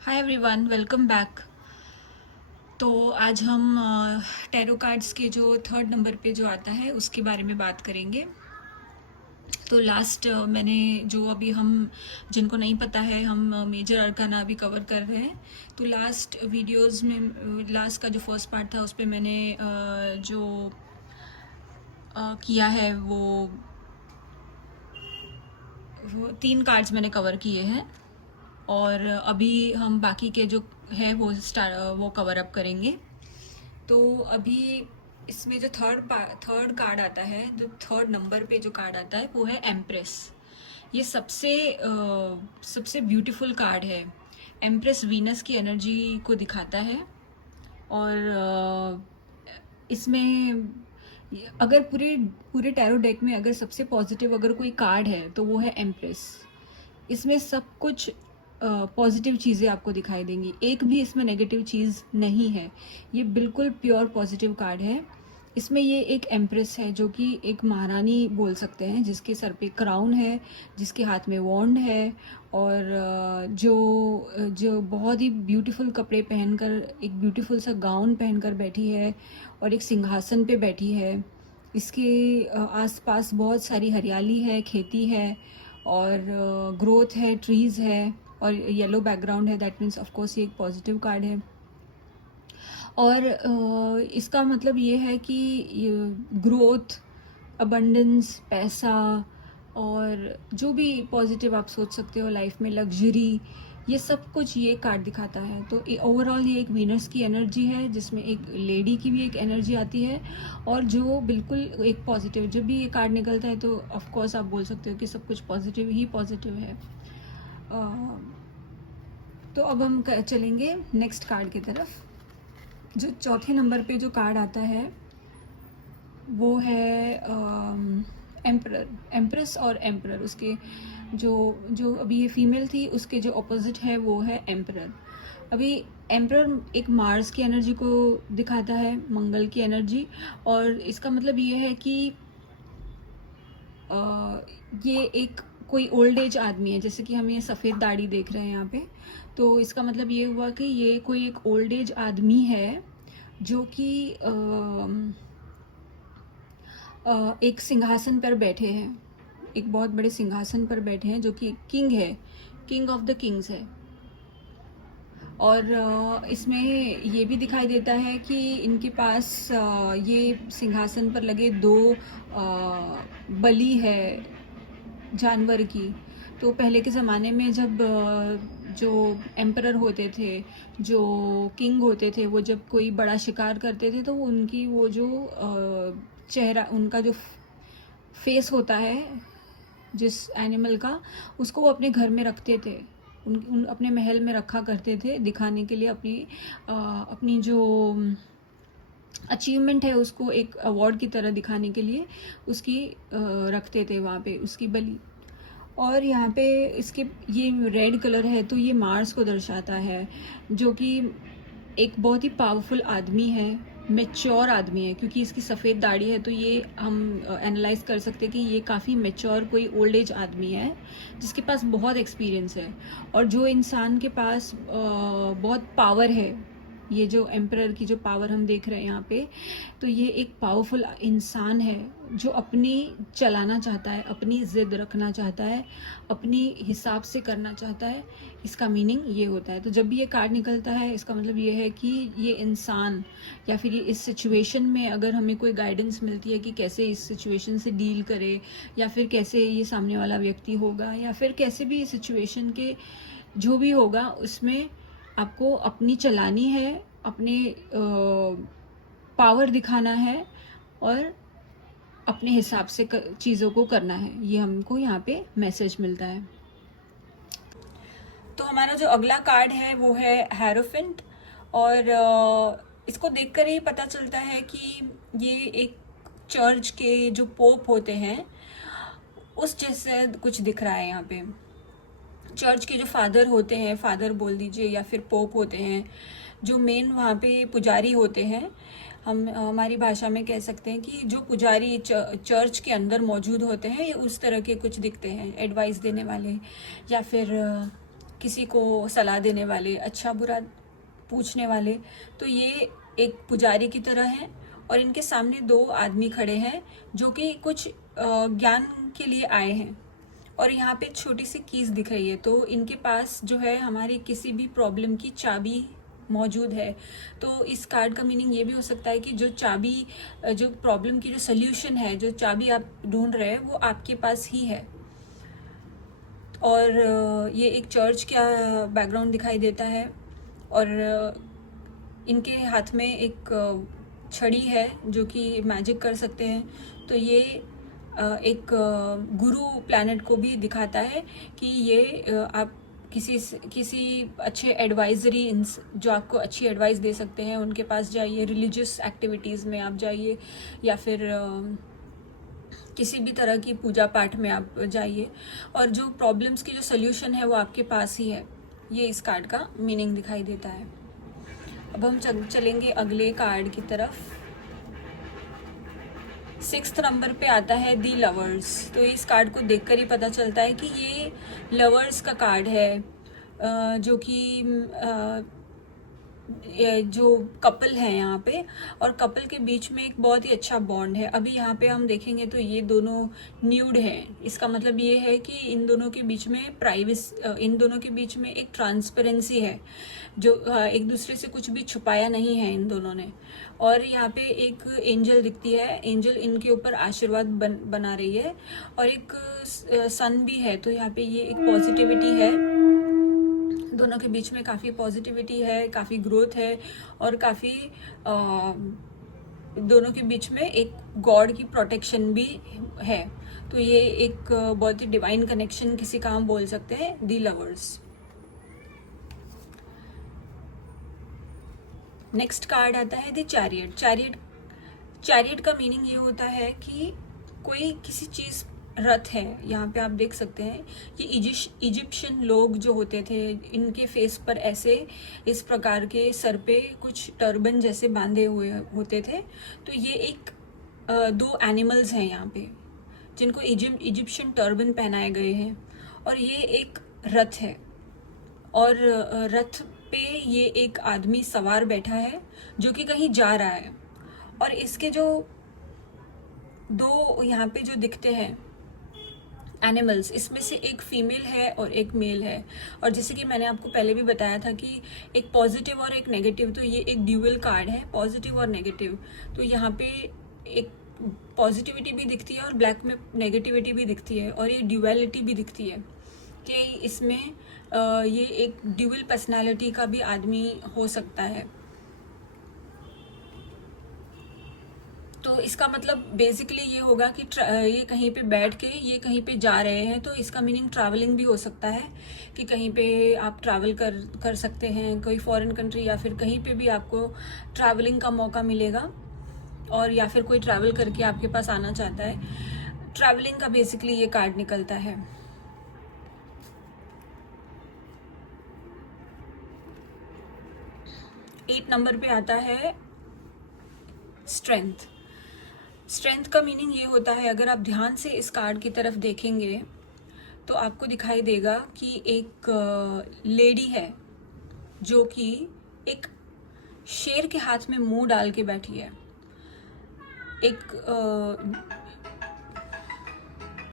Hi everyone, welcome back. तो आज हम टैरो कार्ड्स के जो थर्ड नंबर पे जो आता है उसके बारे में बात करेंगे। तो लास्ट मैंने जो अभी हम जिनको नहीं पता है, हम मेजर अरकाना अभी कवर कर रहे हैं। तो लास्ट वीडियोस में लास्ट का जो फर्स्ट पार्ट था उस पर मैंने जो किया है वो 3 कार्ड्स मैंने कवर किए हैं। और अभी हम बाकी के जो है वो कवर अप करेंगे। तो अभी इसमें जो थर्ड कार्ड आता है, जो थर्ड नंबर पे जो कार्ड आता है वो है एम्प्रेस। ये सबसे ब्यूटीफुल कार्ड है। एम्प्रेस वीनस की एनर्जी को दिखाता है। और इसमें अगर पूरे पूरे टैरो डेक में अगर सबसे पॉजिटिव अगर कोई कार्ड है तो वो है एम्प्रेस। इसमें सब कुछ पॉजिटिव चीज़ें आपको दिखाई देंगी, एक भी इसमें नेगेटिव चीज़ नहीं है। ये बिल्कुल प्योर पॉजिटिव कार्ड है। इसमें ये एक एम्प्रेस है जो कि एक महारानी बोल सकते हैं, जिसके सर पे क्राउन है, जिसके हाथ में वॉन्ड है। और जो जो बहुत ही ब्यूटीफुल कपड़े पहनकर, एक ब्यूटीफुल सा गाउन पहनकर बैठी है और एक सिंहासन पे बैठी है। इसके आसपास बहुत सारी हरियाली है, खेती है और ग्रोथ है, ट्रीज़ है और येलो बैकग्राउंड है। दैट मीन्स ऑफ कोर्स ये एक पॉजिटिव कार्ड है। और इसका मतलब ये है कि ग्रोथ, अबंडेंस, पैसा और जो भी पॉजिटिव आप सोच सकते हो लाइफ में, लग्जरी, ये सब कुछ ये कार्ड दिखाता है। तो ओवरऑल ये एक वीनस की एनर्जी है जिसमें एक लेडी की भी एक एनर्जी आती है और जो बिल्कुल एक पॉजिटिव, जब भी ये कार्ड निकलता है तो ऑफ कोर्स आप बोल सकते हो कि सब कुछ पॉजिटिव ही पॉजिटिव है। तो अब हम चलेंगे नेक्स्ट कार्ड की तरफ। जो चौथे नंबर पे जो कार्ड आता है वो है एम्परर, एम्प्रेस और एम्परर। उसके जो जो अभी ये फीमेल थी उसके जो ऑपोजिट है वो है एम्परर। अभी एम्परर एक मार्स की एनर्जी को दिखाता है, मंगल की एनर्जी। और इसका मतलब ये है कि ये एक कोई ओल्ड एज आदमी है, जैसे कि हम ये सफ़ेद दाढ़ी देख रहे हैं यहाँ पे। तो इसका मतलब ये हुआ कि ये कोई एक ओल्ड एज आदमी है जो कि एक सिंहासन पर बैठे हैं, एक बहुत बड़े सिंहासन पर बैठे हैं, जो कि किंग है, किंग ऑफ द किंग्स है। और इसमें ये भी दिखाई देता है कि इनके पास ये सिंहासन पर लगे 2 बलि है जानवर की। तो पहले के ज़माने में जब जो एम्परर होते थे, जो किंग होते थे, वो जब कोई बड़ा शिकार करते थे तो उनकी वो जो चेहरा, उनका जो फेस होता है जिस एनिमल का, उसको वो अपने घर में रखते थे, उन अपने महल में रखा करते थे, दिखाने के लिए अपनी जो अचीवमेंट है उसको एक अवार्ड की तरह दिखाने के लिए उसकी रखते थे वहाँ पे उसकी बलि। और यहाँ पे इसके ये रेड कलर है तो ये मार्स को दर्शाता है, जो कि एक बहुत ही पावरफुल आदमी है, मेच्योर आदमी है। क्योंकि इसकी सफ़ेद दाढ़ी है तो ये हम एनालाइज कर सकते हैं कि ये काफ़ी मेच्योर कोई ओल्ड एज आदमी है जिसके पास बहुत एक्सपीरियंस है। और जो इंसान के पास बहुत पावर है, ये जो एम्परर की जो पावर हम देख रहे हैं यहाँ पे, तो ये एक पावरफुल इंसान है जो अपनी चलाना चाहता है, अपनी ज़िद रखना चाहता है, अपनी हिसाब से करना चाहता है। इसका मीनिंग ये होता है। तो जब भी ये कार्ड निकलता है इसका मतलब ये है कि ये इंसान, या फिर ये इस सिचुएशन में अगर हमें कोई गाइडेंस मिलती है कि कैसे इस सिचुएशन से डील करे, या फिर कैसे ये सामने वाला व्यक्ति होगा, या फिर कैसे भी इस सिचुएशन के जो भी होगा उसमें आपको अपनी चलानी है, अपने पावर दिखाना है और अपने हिसाब से चीज़ों को करना है, ये हमको यहाँ पे मैसेज मिलता है। तो हमारा जो अगला कार्ड है वो है हेरोफेंट। और इसको देखकर ही पता चलता है कि ये एक चर्च के जो पोप होते हैं उस जैसे कुछ दिख रहा है यहाँ पे। चर्च के जो फादर होते हैं, फादर बोल दीजिए या फिर पोप होते हैं, जो मेन वहाँ पे पुजारी होते हैं, हम हमारी भाषा में कह सकते हैं कि जो पुजारी चर्च के अंदर मौजूद होते हैं, ये उस तरह के कुछ दिखते हैं, एडवाइस देने वाले या फिर किसी को सलाह देने वाले, अच्छा बुरा पूछने वाले। तो ये एक पुजारी की तरह हैं और इनके सामने दो आदमी खड़े हैं जो कि कुछ ज्ञान के लिए आए हैं। और यहाँ पे छोटी सी कीज दिख रही है, तो इनके पास जो है हमारी किसी भी प्रॉब्लम की चाबी मौजूद है। तो इस कार्ड का मीनिंग ये भी हो सकता है कि जो चाबी, जो प्रॉब्लम की जो सोल्यूशन है, जो चाबी आप ढूंढ रहे हैं वो आपके पास ही है। और ये एक चर्च का बैकग्राउंड दिखाई देता है और इनके हाथ में एक छड़ी है जो कि मैजिक कर सकते हैं। तो ये एक गुरु प्लैनेट को भी दिखाता है कि ये आप किसी अच्छे एडवाइजरी, जो आपको अच्छी एडवाइस दे सकते हैं उनके पास जाइए, रिलीजियस एक्टिविटीज़ में आप जाइए या फिर किसी भी तरह की पूजा पाठ में आप जाइए, और जो प्रॉब्लम्स की जो सोल्यूशन है वो आपके पास ही है। ये इस कार्ड का मीनिंग दिखाई देता है। अब हम चलेंगे अगले कार्ड की तरफ। 6th नंबर पे आता है दी लवर्स। तो इस कार्ड को देखकर ही पता चलता है कि ये लवर्स का कार्ड है, जो कि जो कपल है यहाँ पे, और कपल के बीच में एक बहुत ही अच्छा बॉन्ड है। अभी यहाँ पे हम देखेंगे तो ये दोनों न्यूड हैं। इसका मतलब ये है कि इन दोनों के बीच में इन दोनों के बीच में एक ट्रांसपेरेंसी है, जो एक दूसरे से कुछ भी छुपाया नहीं है इन दोनों ने। और यहाँ पे एक एंजल दिखती है, एंजल इनके ऊपर आशीर्वाद बना रही है, और एक सन भी है। तो यहाँ पे ये एक पॉजिटिविटी है, दोनों के बीच में काफ़ी पॉजिटिविटी है, काफ़ी ग्रोथ है, और काफ़ी दोनों के बीच में एक गॉड की प्रोटेक्शन भी है। तो ये एक बहुत ही डिवाइन कनेक्शन किसी का हम बोल सकते हैं, दी लवर्स। नेक्स्ट कार्ड आता है द चैरियट। चैरियट का मीनिंग ये होता है कि कोई किसी चीज़, रथ है। यहाँ पे आप देख सकते हैं ये इजिप्शियन लोग जो होते थे, इनके फेस पर ऐसे इस प्रकार के सर पे कुछ टर्बन जैसे बांधे हुए होते थे। तो ये एक दो एनिमल्स हैं यहाँ पे जिनको इजिप्शियन टर्बन पहनाए गए हैं, और ये एक रथ है, और रथ पे ये एक आदमी सवार बैठा है जो कि कहीं जा रहा है। और इसके जो दो यहाँ पे जो दिखते हैं एनिमल्स, इसमें से एक फीमेल है और एक मेल है। और जैसे कि मैंने आपको पहले भी बताया था कि एक पॉजिटिव और एक नेगेटिव, तो ये एक ड्यूअल कार्ड है, पॉजिटिव और नेगेटिव। तो यहाँ पे एक पॉजिटिविटी भी दिखती है और ब्लैक में नेगेटिविटी भी दिखती है, और ये ड्यूअलिटी भी दिखती है कि इसमें ये एक ड्यूअल पर्सनालिटी का भी आदमी हो सकता है। तो इसका मतलब बेसिकली ये होगा कि ये कहीं पे बैठ के ये कहीं पे जा रहे हैं, तो इसका मीनिंग ट्रैवलिंग भी हो सकता है कि कहीं पे आप ट्रैवल कर सकते हैं, कोई फॉरेन कंट्री या फिर कहीं पे भी आपको ट्रैवलिंग का मौका मिलेगा, और या फिर कोई ट्रैवल करके आपके पास आना चाहता है। ट्रैवलिंग का बेसिकली ये कार्ड निकलता है। एट नंबर पे आता है स्ट्रेंथ। स्ट्रेंथ का मीनिंग ये होता है, अगर आप ध्यान से इस कार्ड की तरफ देखेंगे तो आपको दिखाई देगा कि एक लेडी है जो कि एक शेर के हाथ में मुंह डाल के बैठी है। एक